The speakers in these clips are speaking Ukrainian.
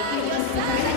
Thank you.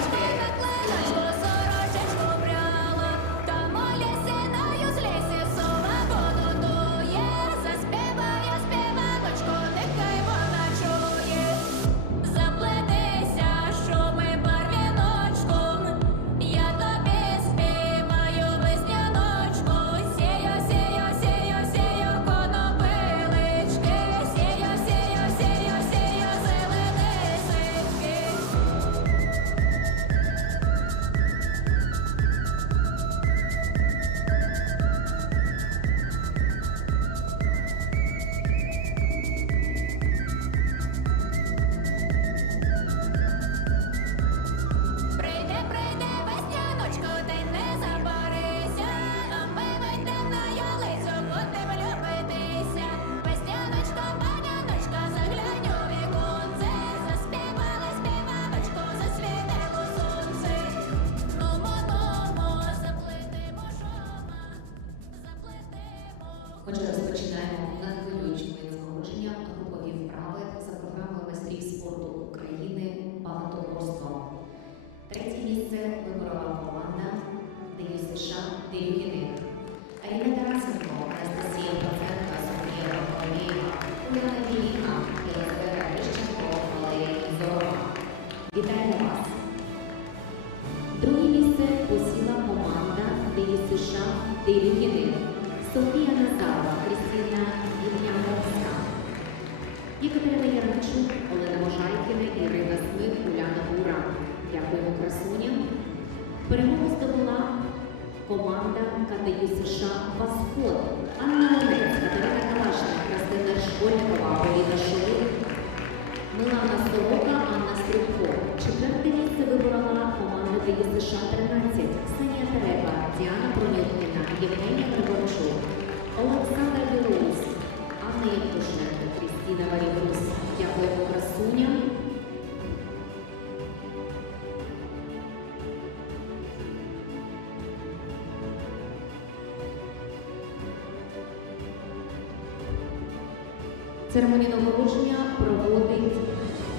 Церемонію нагородження проводить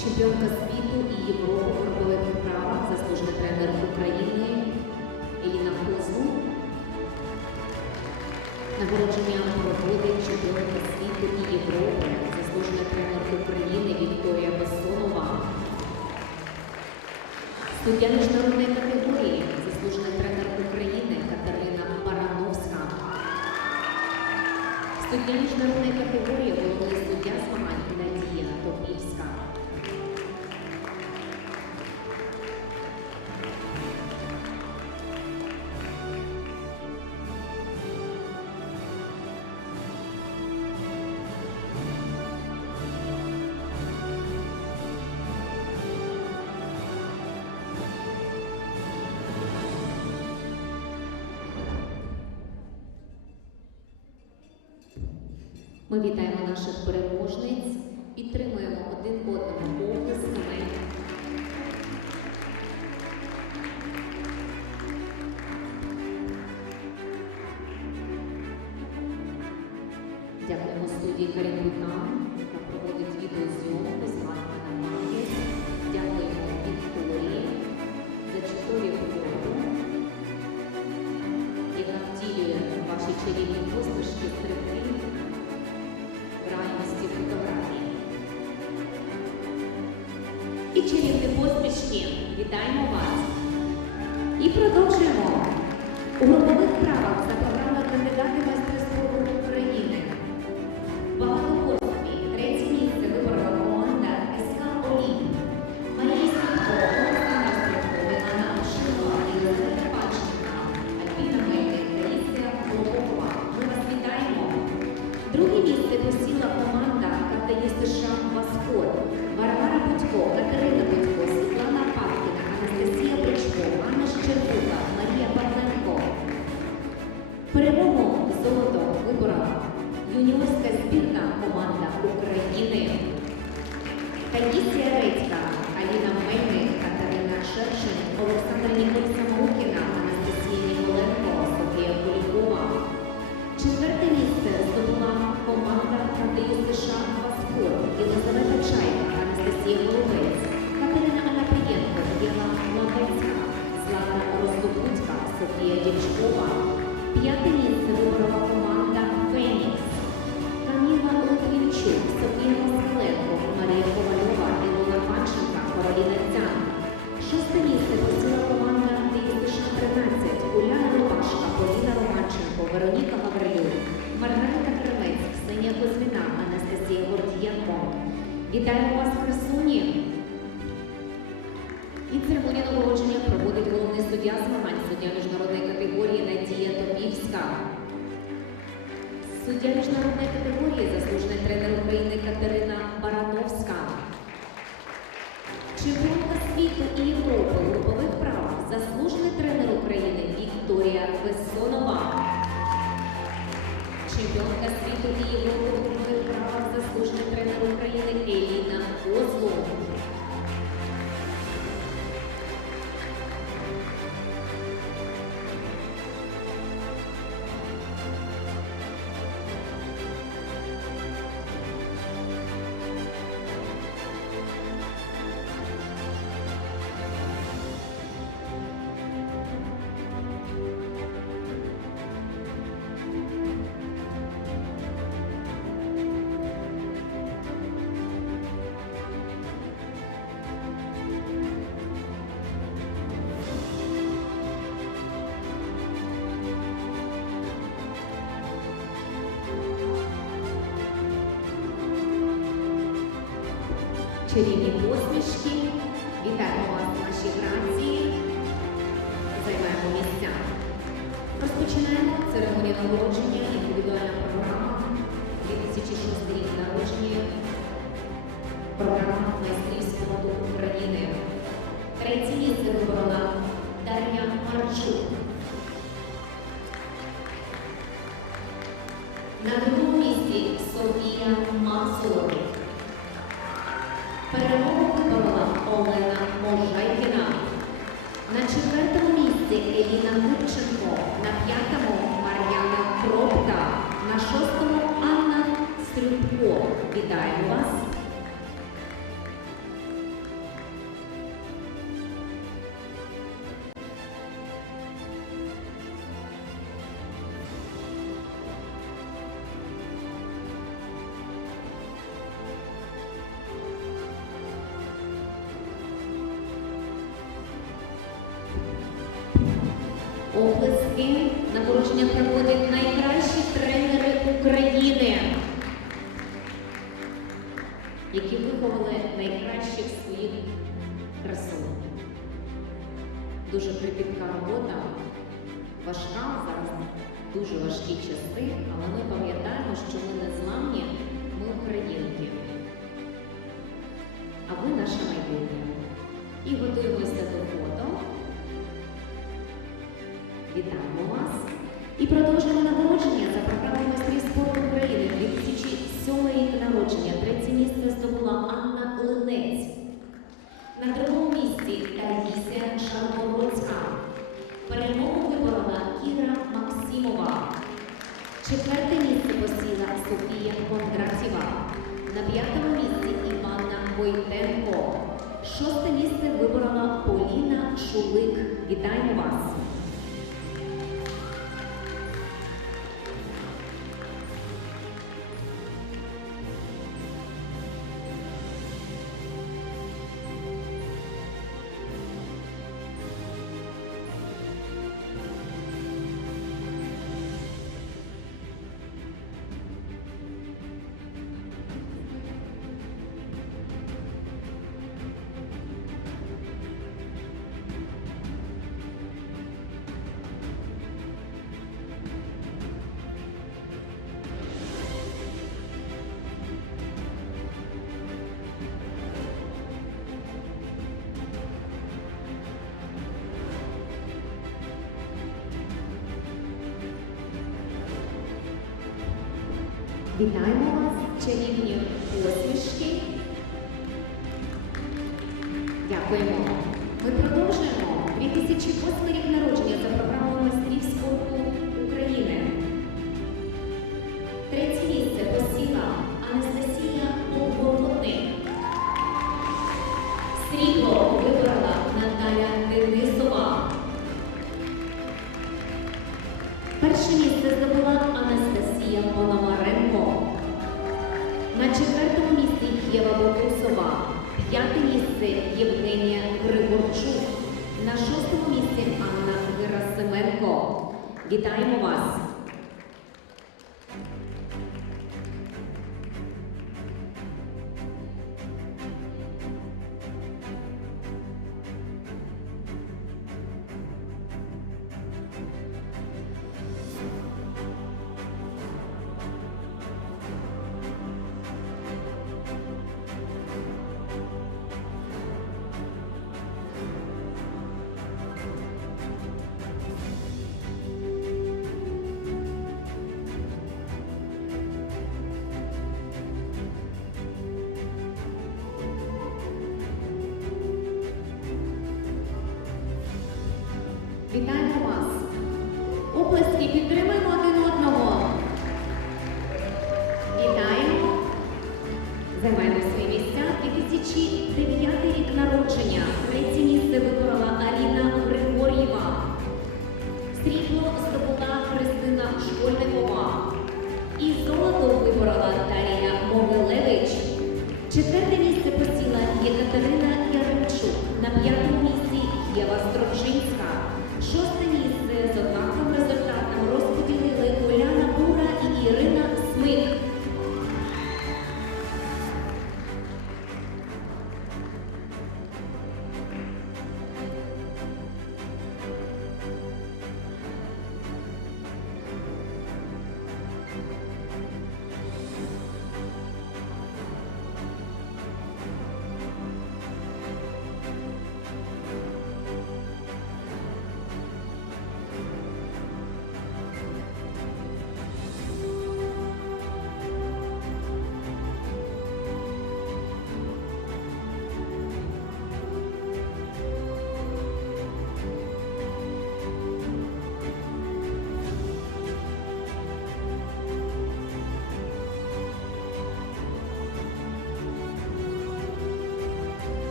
чемпіонка світу і Європи футбольних права, заслужена тренер України Еліна Козлу. Нагородження проводить чемпіонка світу і Європи, заслужена тренер України Вікторія Бессонова. Суддя міжнародної категорії, заслужений тренер. Суддя міжнародної категорії головний суддя змагань Надія Попівська. Ми вітаємо наших переможниць, підтримуємо один одного повністю. Дякуємо студії Карін Печкін. Вітаємо вас. І продовжуємо. Увага! П'яте місце виборова команда Фенікс. Каміла Литвінчук, Софія Москаленко, Марія Ковальова, Ілона Панченка, Короліна Цян. Шосте місце посіла команда 2013. Уляна Рубашка, Поліна Романченко, Вероніка Гаврилюк, Маргарита Кремець, Ксенія Кузьміна, Анастасія Гордієнко. Вітаємо вас, красуні! І церемонію нагородження проводить головний суддя змагань суддя між Суддя міжнародної категорії, заслужений тренер України Катерина Барановська. Чемпіонка світу і Європи групових правах, заслужений тренер України Вікторія Бессонова. Чемпіонка світу і Європи групових правах, заслужений тренер України Еліна Козлов. Чарівні посмішки. Вітаємо вас в нашій праці. Займаємо місця. Розпочинаємо церемонію нагородження індивідуальна програма 2006 рік Вітаємо вас! Оплески нагородження проводять найкращі Дуже кропітка робота, важка зараз дуже важкі часи, але ми пам'ятаємо, що ми не зламні, ми українки. А ви наше майбутнє. І готуємося до фото. Вітаємо вас і продовжуємо нагородження за програмою майстрів спорту України 2007 рік народження. Третє місце здобула Анна Линець. На другому місці Таїсія Шаргородська. Перемогу виборола Кіра Максимова. Четверте місце посіла Софія Кондратєва. На п'ятому місці Іванна Войтенко. Шосте місце виборола Поліна Шулик. Вітаємо вас! Вітаємо вас, чарівні посмішки. Дякуємо. Ми продовжуємо 2008 рік народження за програмою майстрів спорту України. Третє місце посіла Анастасія На четвертому місці Єва Бокусова. П'яте місце Євгенія Григорчук. На шостому місці Анна Герасименко. Вітаємо вас! Douglas Kip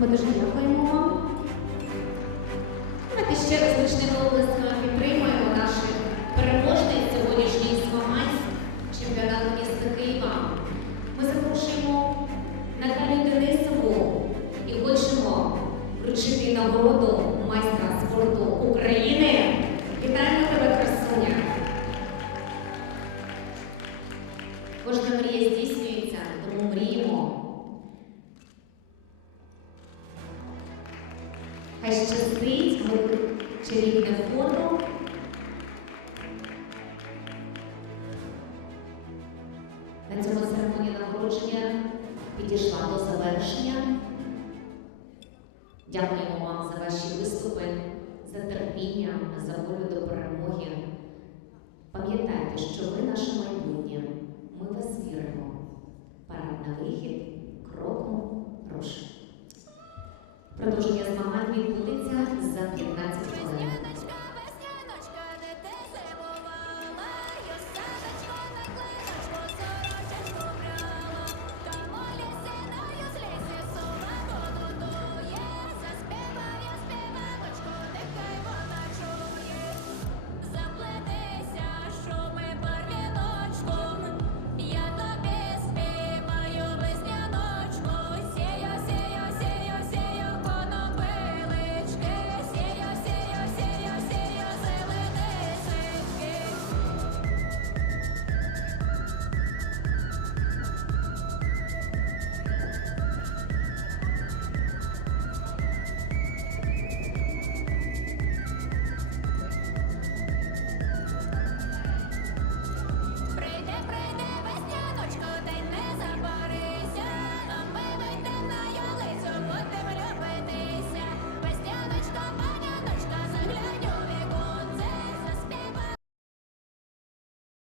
Ми дуже дякуємо. Дякуємо вам за ваші виступи, за терпіння, за волю до перемоги. Пам'ятайте, що ви наше майбутнє, ми вас віримо. Парад на вихід, кроком руш. Продовження змагань відбудеться за 15 хвилин.